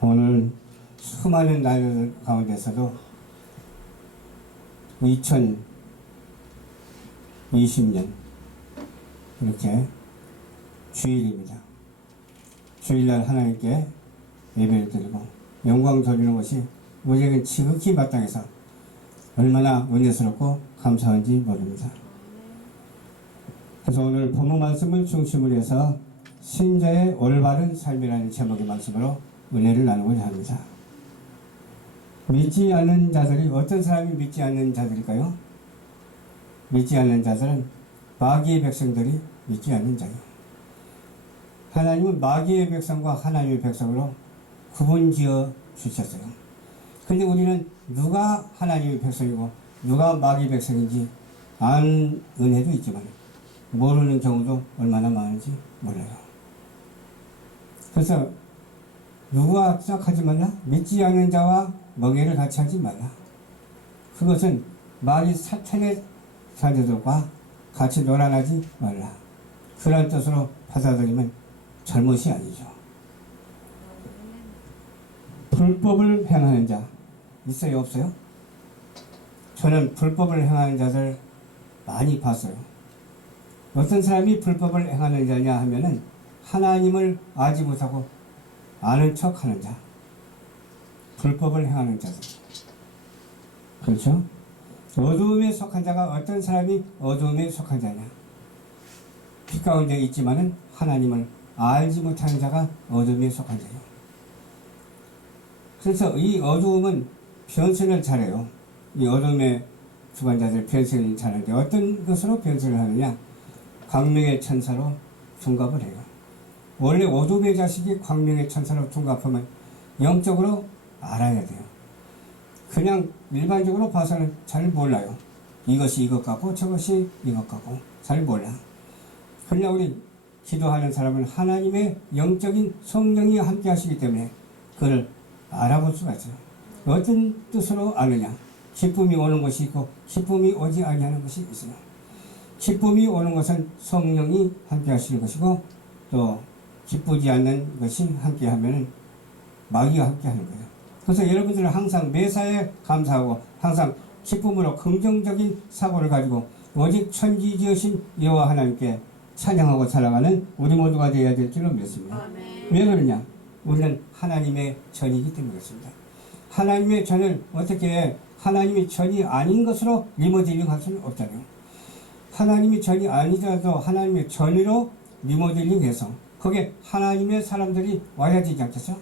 오늘 수많은 날 가운데서도 2020년 이렇게 주일입니다. 주일날 하나님께 예배를 드리고 영광 돌리는 것이 우리에게 지극히 마땅해서 얼마나 은혜스럽고 감사한지 모릅니다. 그래서 오늘 본문 말씀을 중심으로 해서 신자의 올바른 삶이라는 제목의 말씀으로 은혜를 나누고자 합니다. 믿지 않는 자들이 어떤 사람이 믿지 않는 자들일까요? 믿지 않는 자들은 마귀의 백성들이 믿지 않는 자예요. 하나님은 마귀의 백성과 하나님의 백성으로 구분지어 주셨어요. 그런데 우리는 누가 하나님의 백성이고 누가 마귀의 백성인지 아는 은혜도 있지만 모르는 경우도 얼마나 많은지 몰라요. 그래서 누구와 짝하지 말라? 믿지 않는 자와 멍에를 같이 하지 말라. 그것은 마귀 사탄의 자녀들과 같이 놀아나지 말라. 그런 뜻으로 받아들이면 잘못이 아니죠. 불법을 행하는 자 있어요, 없어요? 저는 불법을 행하는 자들 많이 봤어요. 어떤 사람이 불법을 행하는 자냐 하면은 하나님을 알지 못하고 아는 척 하는 자, 불법을 행하는 자들. 그렇죠? 어두움에 속한 자가 어떤 사람이 어두움에 속한 자냐? 빛 가운데 있지만은 하나님을 알지 못하는 자가 어둠에 속한 자예요. 그래서 이 어두움은 변신을 잘해요. 이 어둠의 주관자들 변신을 잘하는데 어떤 것으로 변신을 하느냐? 광명의 천사로 둔갑을 해요. 원래 어둠의 자식이 광명의 천사로 둔갑하면 영적으로 알아야 돼요. 그냥 일반적으로 봐서는 잘 몰라요. 이것이 이것 같고 저것이 이것 같고 잘 몰라. 그러나 우리 기도하는 사람은 하나님의 영적인 성령이 함께 하시기 때문에 그걸 알아볼 수가 있어요. 어떤 뜻으로 아느냐? 기쁨이 오는 것이 있고 기쁨이 오지 아니하는 것이 있어요. 기쁨이 오는 것은 성령이 함께 하시는 것이고 또 기쁘지 않는 것이 함께 하면 마귀가 함께 하는 거예요. 그래서 여러분들은 항상 매사에 감사하고 항상 기쁨으로 긍정적인 사고를 가지고 오직 천지 지으신 여호와 하나님께 찬양하고 살아가는 우리 모두가 되어야 될 줄로 믿습니다. 왜 그러냐? 우리는 하나님의 전이기 때문에 그렇습니다. 하나님의 전을 어떻게 하나님의 전이 아닌 것으로 리모델링 할 수는 없잖아요. 하나님이 전이 아니더라도 하나님의 전으로 리모델링해서 거기에 하나님의 사람들이 와야 되지 않겠어요?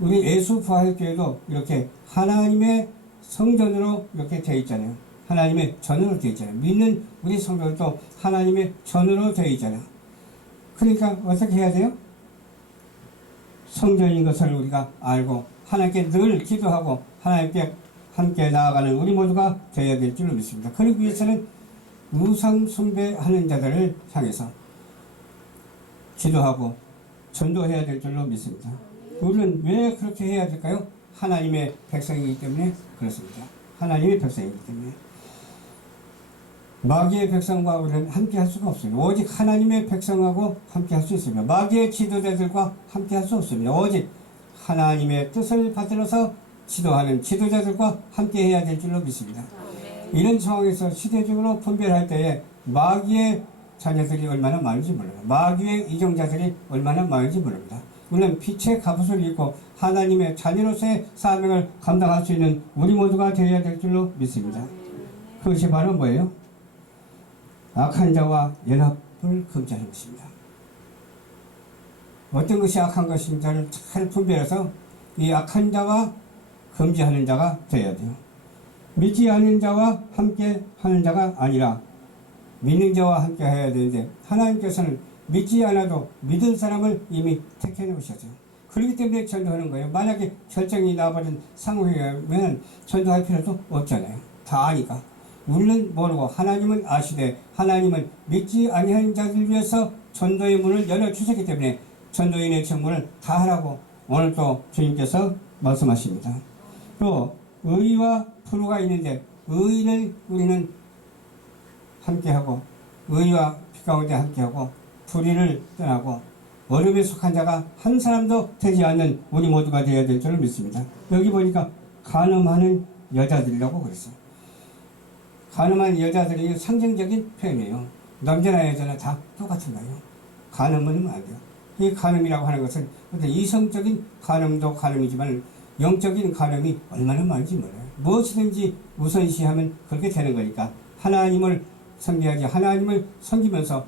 우리 예수 부활교회도 이렇게 하나님의 성전으로 이렇게 되어 있잖아요. 하나님의 전으로 되어 있잖아요. 믿는 우리 성도들도 하나님의 전으로 되어 있잖아요. 그러니까 어떻게 해야 돼요? 성전인 것을 우리가 알고 하나님께 늘 기도하고 하나님께 함께 나아가는 우리 모두가 되어야 될 줄로 믿습니다. 그러기 위해서는 우상 숭배하는 자들을 향해서 기도하고 전도해야 될 줄로 믿습니다. 우리는 왜 그렇게 해야 될까요? 하나님의 백성이기 때문에 그렇습니다. 하나님의 백성이기 때문에. 마귀의 백성과 우리는 함께 할 수가 없습니다. 오직 하나님의 백성하고 함께 할 수 있습니다. 마귀의 지도자들과 함께 할 수 없습니다. 오직 하나님의 뜻을 받들어서 지도하는 지도자들과 함께 해야 될 줄로 믿습니다. 이런 상황에서 시대적으로 분별할 때에 마귀의 자녀들이 얼마나 많은지 몰라요. 마귀의 이정자들이 얼마나 많은지 모릅니다. 우리는 빛의 갑옷을 입고 하나님의 자녀로서의 사명을 감당할 수 있는 우리 모두가 되어야 될 줄로 믿습니다. 그것이 바로 뭐예요? 악한 자와 연합을 금지하는 것입니다. 어떤 것이 악한 것인지를 잘 분별해서 이 악한 자와 금지하는 자가 되어야 돼요. 믿지 않는 자와 함께 하는 자가 아니라 믿는 자와 함께 해야 되는데 하나님께서는 믿지 않아도 믿은 사람을 이미 택해 놓으셨어요. 그렇기 때문에 전도하는 거예요. 만약에 결정이 나버린 상황이면 전도할 필요도 없잖아요. 다 아니까. 우리는 모르고 하나님은 아시되 하나님은 믿지 아니하는 자들 위해서 전도의 문을 열어주셨기 때문에 전도인의 책무를 다 하라고 오늘 또 주님께서 말씀하십니다. 또 의와 불의가 있는데 의를 우리는 함께하고 의와 빛 가운데 함께하고 불의를 떠나고 어둠에 속한 자가 한 사람도 되지 않는 우리 모두가 되어야 될 줄을 믿습니다. 여기 보니까 간음하는 여자들이라고 그랬어요. 간음한 여자들이 상징적인 표현이에요. 남자나 여자나 다 똑같은 거예요. 간음은 안 돼요. 이 간음이라고 하는 것은 이성적인 간음도 간음이지만 영적인 간음이 얼마나 많은지 몰라요. 무엇이든지 우선시하면 그렇게 되는 거니까 하나님을 섬겨야지. 하나님을 섬기면서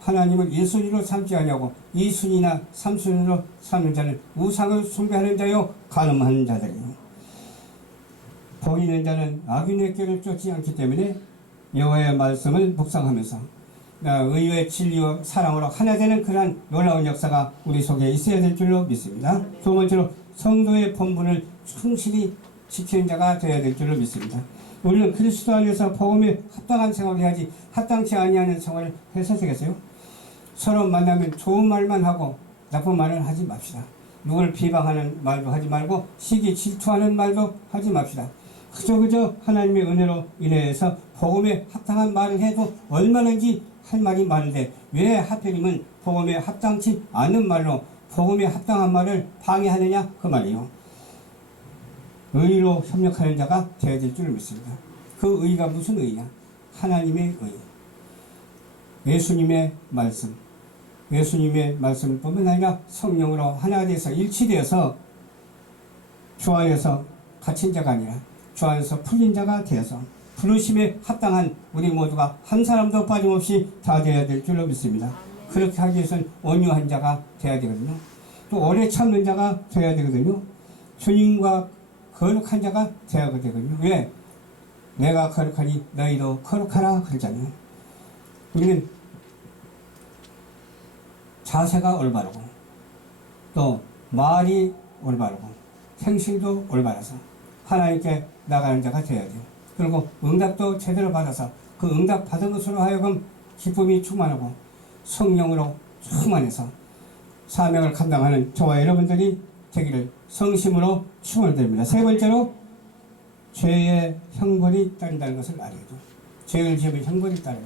하나님을 1순위로 삼지 않냐고 2순위나 3순위로 삼는 자는 우상을 숭배하는 자요 간음하는 자들이요. 복 있는 자는 악인의 길을 쫓지 않기 때문에 여호와의 말씀을 묵상하면서 의의 진리와 사랑으로 하나 되는 그러한 놀라운 역사가 우리 속에 있어야 될 줄로 믿습니다. 두 번째로 성도의 본분을 충실히 지키는 자가 되어야 될 줄로 믿습니다. 우리는 그리스도 안에서 복음에 합당한 생활을 해야지 합당치 아니하는 생활을 해서 되겠어요? 서로 만나면 좋은 말만 하고 나쁜 말을 하지 맙시다. 누구를 비방하는 말도 하지 말고 시기 질투하는 말도 하지 맙시다. 그저 하나님의 은혜로 인해서 복음에 합당한 말을 해도 얼마든지 할 말이 많은데 왜 하필이면 복음에 합당치 않은 말로 복음에 합당한 말을 방해하느냐 그 말이에요. 의로 협력하는 자가 되어야 될 줄 믿습니다. 그 의가 무슨 의냐? 하나님의 의. 예수님의 말씀. 예수님의 말씀을 뿐만 아니라 성령으로 하나 돼서 일치되어서 주 안에서 갇힌 자가 아니라 주 안에서 풀린 자가 되어서 부르심에 합당한 우리 모두가 한 사람도 빠짐없이 다 되어야 될 줄로 믿습니다. 그렇게 하기 위해서는 온유한 자가 되어야 되거든요. 또 오래 참는 자가 되어야 되거든요. 주님과 거룩한 자가 되어야 되거든요. 왜? 내가 거룩하니 너희도 거룩하라 그러잖아요. 우리는 자세가 올바르고 또 말이 올바르고 행실도 올바라서 하나님께 나가는 자가 되어야 돼요. 그리고 응답도 제대로 받아서 그 응답 받은 것으로 하여금 기쁨이 충만하고 성령으로 충만해서 사명을 감당하는 저와 여러분들이 되기를 성심으로 축원드립니다. 세 번째로 죄의 형벌이 따른다는 것을 알아야 돼요. 죄를 지으면 형벌이 따라요.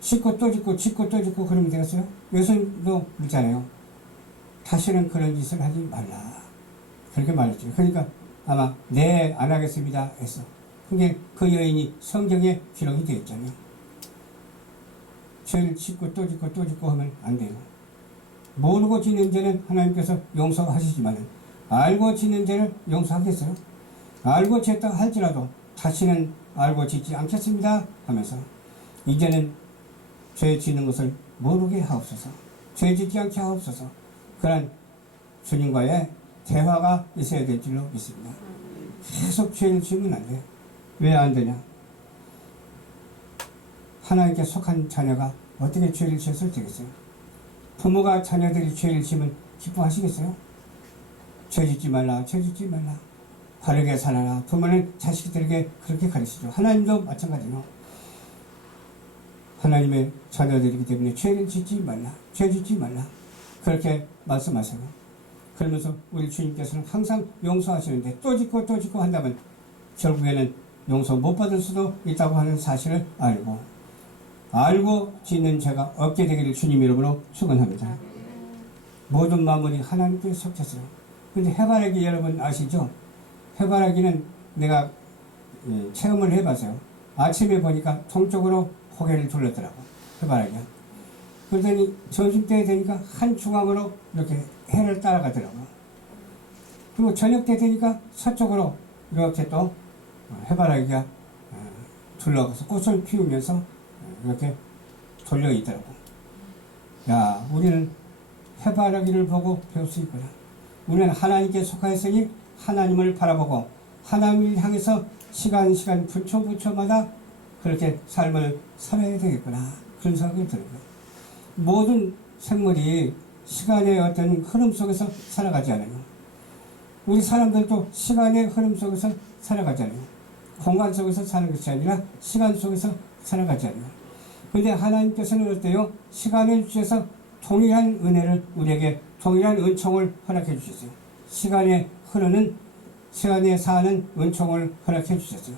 짓고 또 짓고 짓고 또 짓고 그러면 되겠어요? 예수님도 그렇잖아요. 다시는 그런 짓을 하지 말라. 그렇게 말했죠. 그러니까 아마 네 안 하겠습니다 했어. 그게 그 여인이 성경에 기록이 되어 있잖아요. 죄를 짓고 또 짓고 또 짓고 하면 안 돼요. 모르고 짓는 죄는 하나님께서 용서하시지만 알고 짓는 죄를 용서하겠어요? 알고 짓다 할지라도 다시는 알고 짓지 않겠습니다 하면서 이제는 죄 짓는 것을 모르게 하옵소서. 죄 짓지 않게 하옵소서. 그런 주님과의 대화가 있어야 될 줄로 믿습니다. 계속 죄를 지으면 안 돼요. 왜 안 되냐? 하나님께 속한 자녀가 어떻게 죄를 지었을 되겠어요? 부모가 자녀들이 죄를 지으면 기뻐하시겠어요? 죄 짓지 말라, 죄 짓지 말라. 바르게 살아라. 부모는 자식들에게 그렇게 가르치죠. 하나님도 마찬가지로. 하나님의 자녀들이기 때문에 죄를 짓지 말라, 죄 짓지 말라. 그렇게 말씀하세요. 그러면서 우리 주님께서는 항상 용서하시는데 또 짓고 또 짓고 한다면 결국에는 용서 못 받을 수도 있다고 하는 사실을 알고 짓는 죄가 없게 되기를 주님 이름으로 축원합니다. 모든 마무리 하나님께 속했어요. 근데 해바라기 여러분 아시죠? 해바라기는 내가 체험을 해봤어요. 아침에 보니까 동쪽으로 고개를 돌렸더라고. 해바라기가. 그러더니 점심때 되니까 한 중앙으로 이렇게 해를 따라가더라고. 그리고 저녁 때 되니까 서쪽으로 이렇게 또 해바라기가 둘러가서 꽃을 피우면서 이렇게 돌려 있더라고. 야, 우리는 해바라기를 보고 배울 수 있구나. 우리는 하나님께 속하였으니 하나님을 바라보고 하나님을 향해서 시간 분초마다 그렇게 삶을 살아야 되겠구나. 그런 생각이 들어요. 모든 생물이 시간의 어떤 흐름 속에서 살아가지 않아요. 우리 사람들도 시간의 흐름 속에서 살아가지 않아요. 공간 속에서 사는 것이 아니라 시간 속에서 살아가지 않아요. 그런데 하나님께서는 어때요? 시간을 주셔서 동일한 은혜를 우리에게 동일한 은총을 허락해 주셨어요. 시간에 사는 은총을 허락해 주셨어요.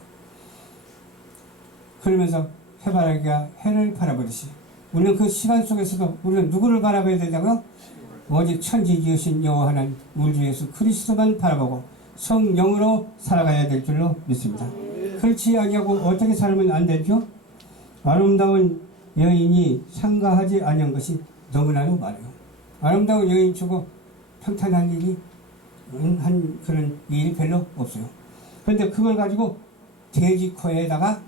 그러면서 해바라기가 해를 바라보듯이 우리는 그 시간 속에서도 우리는 누구를 바라봐야 되냐고요? 오직 천지지으신 여호와 하나님 우리 주 예수 그리스도만 바라보고 성령으로 살아가야 될 줄로 믿습니다. 그렇지 아니하고 어떻게 살면 안 되죠? 아름다운 여인이 상가하지 아니한 것이 너무나도 많아요. 아름다운 여인 주고 평탄한 일이 한 그런 일이 별로 없어요. 그런데 그걸 가지고 돼지 코에다가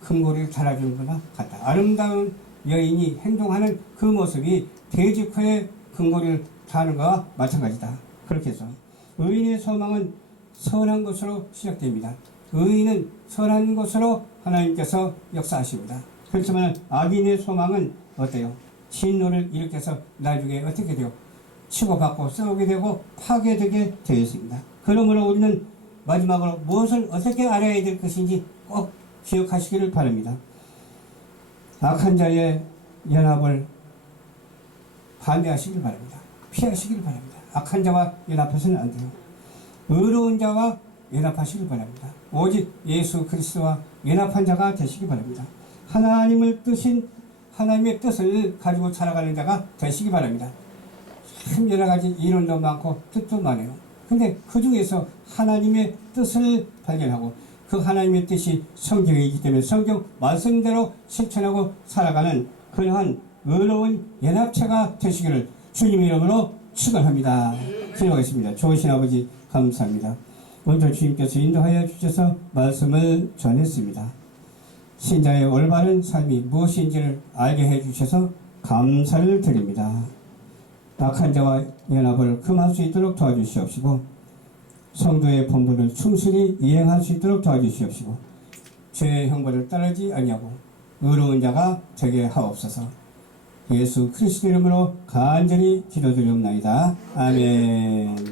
금고리를 달아주는 거나 같다. 아름다운 여인이 행동하는 그 모습이 돼지 코에 금고리를 다는 것과 마찬가지다. 그렇게 해서 의인의 소망은 선한 것으로 시작됩니다. 의인은 선한 것으로 하나님께서 역사하십니다. 그렇지만 악인의 소망은 어때요? 진노를 일으켜서 나중에 어떻게 돼요? 치고받고 싸우게 되고 파괴되게 되어 있습니다. 그러므로 우리는 마지막으로 무엇을 어떻게 알아야 될 것인지 꼭 기억하시기를 바랍니다. 악한 자의 연합을 반대하시길 바랍니다. 피하시길 바랍니다. 악한 자와 연합해서는 안 돼요. 의로운 자와 연합하시길 바랍니다. 오직 예수 그리스도와 연합한 자가 되시기 바랍니다. 하나님의 뜻을 가지고 살아가는 자가 되시기 바랍니다. 참 여러 가지 이론도 많고 뜻도 많아요. 근데 그 중에서 하나님의 뜻을 발견하고 그 하나님의 뜻이 성경이기 때문에 성경 말씀대로 실천하고 살아가는 그러한 의로운 연합체가 되시기를 주님의 이름으로 축원합니다. 기도하겠습니다. 좋으신 아버지 감사합니다. 오늘도 주님께서 인도하여 주셔서 말씀을 전했습니다. 신자의 올바른 삶이 무엇인지를 알게 해주셔서 감사를 드립니다. 악한 자와 연합을 금할 수 있도록 도와주시옵시고 성도의 본분을 충실히 이행할 수 있도록 도와주시옵시고 죄의 형벌을 따르지 아니하고 의로운 자가 되게 하옵소서. 예수 그리스도 이름으로 간절히 기도드리옵나이다. 아멘.